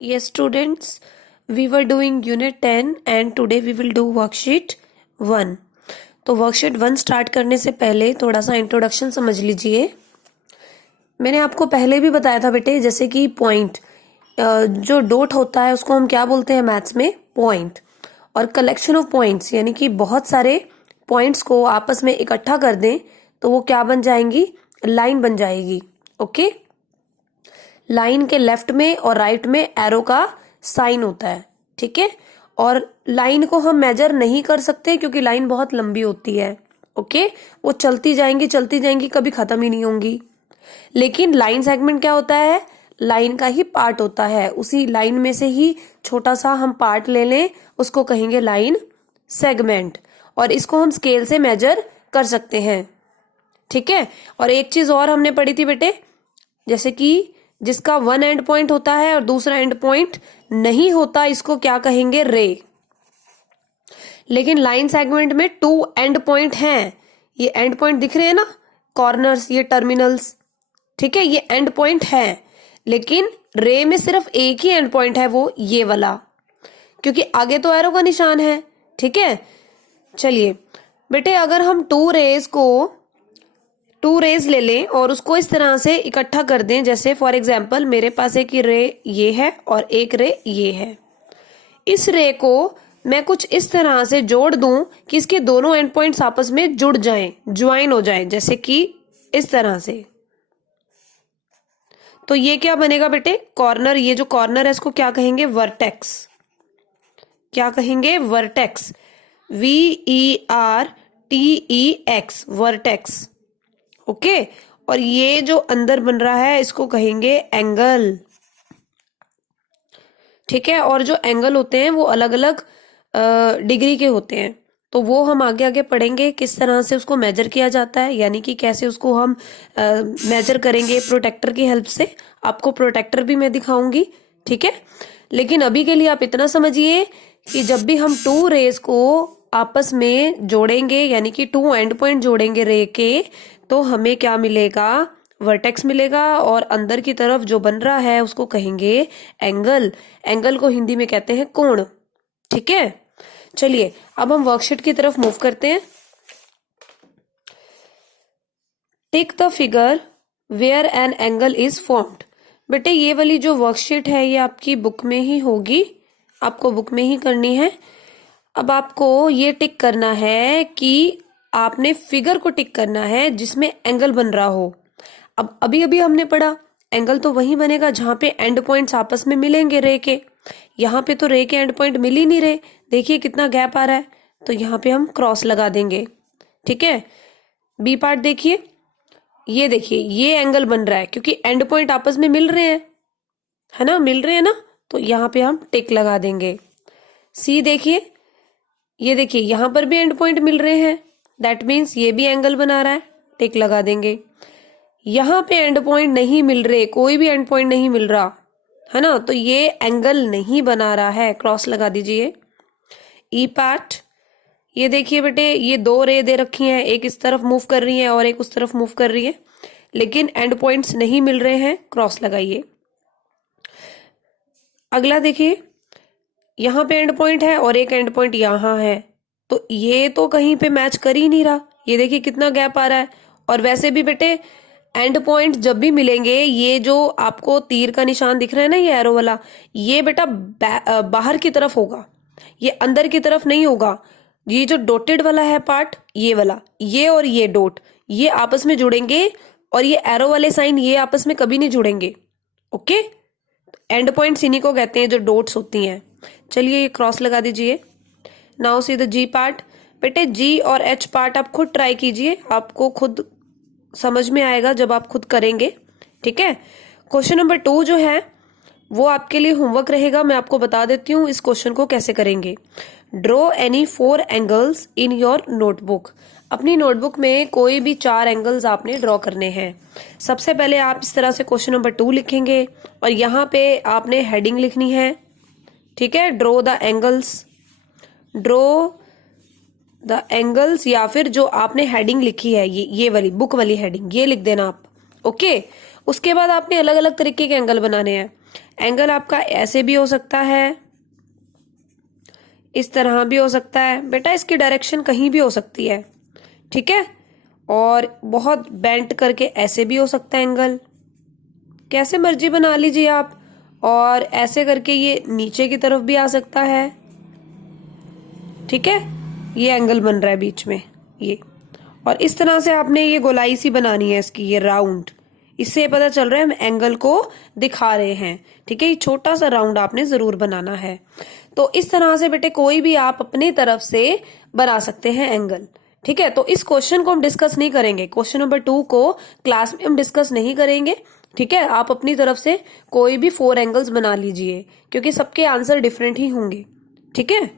Yes, students, we were doing Unit 10 and today we will do Worksheet 1. तो worksheet 1 start करने से पहले थोड़ा सा इंट्रोडक्शन समझ लीजिए। मैंने आपको पहले भी बताया था बेटे, जैसे कि पॉइंट, जो डॉट होता है उसको हम क्या बोलते हैं मैथ्स में? पॉइंट। और कलेक्शन ऑफ पॉइंट्स यानी कि बहुत सारे पॉइंट्स को आपस में इकट्ठा कर दें तो वो क्या बन जाएंगी? लाइन बन जाएगी। ओके, लाइन के लेफ्ट में और राइट में एरो का साइन होता है, ठीक है। और लाइन को हम मेजर नहीं कर सकते क्योंकि लाइन बहुत लंबी होती है। ओके, वो चलती जाएंगी, कभी खत्म ही नहीं होंगी। लेकिन लाइन सेगमेंट क्या होता है? लाइन का ही पार्ट होता है, उसी लाइन में से ही छोटा सा हम पार्ट ले लें, उसको कहेंगे लाइन सेगमेंट। और इसको हम स्केल से मेजर कर सकते हैं, ठीक है। और एक चीज और हमने पढ़ी थी बेटे, जैसे कि जिसका वन एंड पॉइंट होता है और दूसरा एंड पॉइंट नहीं होता, इसको क्या कहेंगे? रे। लेकिन लाइन सेगमेंट में 2 एंड पॉइंट हैं। ये एंड पॉइंट दिख रहे हैं ना, कॉर्नर्स, ये टर्मिनल्स, ठीक है, ये एंड पॉइंट है। लेकिन रे में सिर्फ एक ही एंड पॉइंट है, वो ये वाला, क्योंकि आगे तो एरो का निशान है, ठीक है। चलिए बेटे, अगर हम टू रेज ले लें और उसको इस तरह से इकट्ठा कर दें, जैसे फॉर एग्जाम्पल मेरे पास एक रे ये है और एक रे ये है। इस रे को मैं कुछ इस तरह से जोड़ दूं कि इसके दोनों एंड पॉइंट्स आपस में जुड़ जाएं, ज्वाइन हो जाएं, जैसे कि इस तरह से। तो ये क्या बनेगा बेटे? कॉर्नर। ये जो कॉर्नर है इसको क्या कहेंगे? वर्टेक्स। क्या कहेंगे? वर्टेक्स। VERTEX, vertex. ओके, और ये जो अंदर बन रहा है इसको कहेंगे एंगल, ठीक है। और जो एंगल होते हैं वो अलग अलग डिग्री के होते हैं, तो वो हम आगे आगे पढ़ेंगे किस तरह से उसको मेजर किया जाता है, यानी कि कैसे उसको हम मेजर करेंगे प्रोटेक्टर की हेल्प से। आपको प्रोटेक्टर भी मैं दिखाऊंगी, ठीक है। लेकिन अभी के लिए आप इतना समझिए कि जब भी हम 2 रेस को आपस में जोड़ेंगे, यानी कि 2 एंड पॉइंट जोड़ेंगे रे के, तो हमें क्या मिलेगा? वर्टेक्स मिलेगा। और अंदर की तरफ जो बन रहा है उसको कहेंगे एंगल। एंगल को हिंदी में कहते हैं कोण, ठीक है। चलिए अब हम वर्कशीट की तरफ मूव करते हैं। Tick the figure where an angle is formed. बेटे ये वाली जो वर्कशीट है ये आपकी बुक में ही होगी, आपको बुक में ही करनी है। अब आपको ये टिक करना है कि आपने फिगर को टिक करना है जिसमें एंगल बन रहा हो। अब अभी अभी हमने पढ़ा एंगल तो वही बनेगा जहां पे एंड पॉइंट्स आपस में मिलेंगे रे के। यहाँ पे तो रे के एंड पॉइंट मिल ही नहीं रहे, देखिए कितना गैप आ रहा है, तो यहाँ पे हम क्रॉस लगा देंगे, ठीक है। बी पार्ट देखिए, ये देखिए ये एंगल बन रहा है क्योंकि एंड पॉइंट आपस में मिल रहे हैं, है ना, मिल रहे हैं ना, तो यहाँ पे हम टिक लगा देंगे। सी देखिए, ये देखिए यहाँ पर भी एंड पॉइंट मिल रहे हैं, दैट मीन्स ये भी एंगल बना रहा है, टिक लगा देंगे। यहाँ पे एंड पॉइंट नहीं मिल रहे, कोई भी एंड पॉइंट नहीं मिल रहा, है ना, तो ये एंगल नहीं बना रहा है, क्रॉस लगा दीजिए। ई पार्ट, ये देखिए बेटे, ये 2 रे दे रखी हैं, एक इस तरफ मूव कर रही है और एक उस तरफ मूव कर रही है, लेकिन एंड पॉइंट्स नहीं मिल रहे हैं, क्रॉस लगाइए। अगला देखिए, यहाँ पे एंड पॉइंट है और एक एंड पॉइंट यहाँ है, तो ये तो कहीं पे मैच कर ही नहीं रहा, ये देखिए कितना गैप आ रहा है। और वैसे भी बेटे एंड पॉइंट जब भी मिलेंगे, ये जो आपको तीर का निशान दिख रहा है ना, ये एरो वाला, ये बेटा बाहर की तरफ होगा, ये अंदर की तरफ नहीं होगा। ये जो डॉटेड वाला है पार्ट, ये वाला, ये और ये डॉट, ये आपस में जुड़ेंगे, और ये एरो वाले साइन ये आपस में कभी नहीं जुड़ेंगे। ओके, एंड पॉइंट्स इन्हीं को कहते हैं जो डॉट्स होती हैं। चलिए ये क्रॉस लगा दीजिए। Now see the G part. बेटे जी और एच पार्ट आप खुद ट्राई कीजिए, आपको खुद समझ में आएगा जब आप खुद करेंगे, ठीक है। क्वेश्चन नंबर 2 जो है वो आपके लिए होमवर्क रहेगा, मैं आपको बता देती हूँ इस क्वेश्चन को कैसे करेंगे। Draw any 4 angles in your notebook. अपनी नोटबुक में कोई भी 4 एंगल्स आपने ड्रॉ करने हैं। सबसे पहले आप इस तरह से क्वेश्चन नंबर 2 लिखेंगे और यहाँ पे आपने हेडिंग लिखनी है, ठीक है। Draw the angles, draw the angles, या फिर जो आपने हेडिंग लिखी है ये वाली बुक वाली हेडिंग, ये लिख देना आप। ओके, उसके बाद आपने अलग अलग तरीके के एंगल बनाने हैं। एंगल आपका ऐसे भी हो सकता है, इस तरह भी हो सकता है बेटा, इसकी डायरेक्शन कहीं भी हो सकती है, ठीक है। और बहुत बेंट करके ऐसे भी हो सकता है एंगल, कैसे मर्जी बना लीजिए आप। और ऐसे करके ये नीचे की तरफ भी आ सकता है, ठीक है। ये एंगल बन रहा है बीच में ये, और इस तरह से आपने ये गोलाई सी बनानी है इसकी, ये राउंड। इससे पता चल रहा है हम एंगल को दिखा रहे हैं, ठीक है। ये छोटा सा राउंड आपने जरूर बनाना है। तो इस तरह से बेटे कोई भी आप अपनी तरफ से बना सकते हैं एंगल, ठीक है। तो इस क्वेश्चन को हम डिस्कस नहीं करेंगे, क्वेश्चन नंबर 2 को क्लास में हम डिस्कस नहीं करेंगे, ठीक है। आप अपनी तरफ से कोई भी 4 एंगल्स बना लीजिए, क्योंकि सबके आंसर डिफरेंट ही होंगे, ठीक है।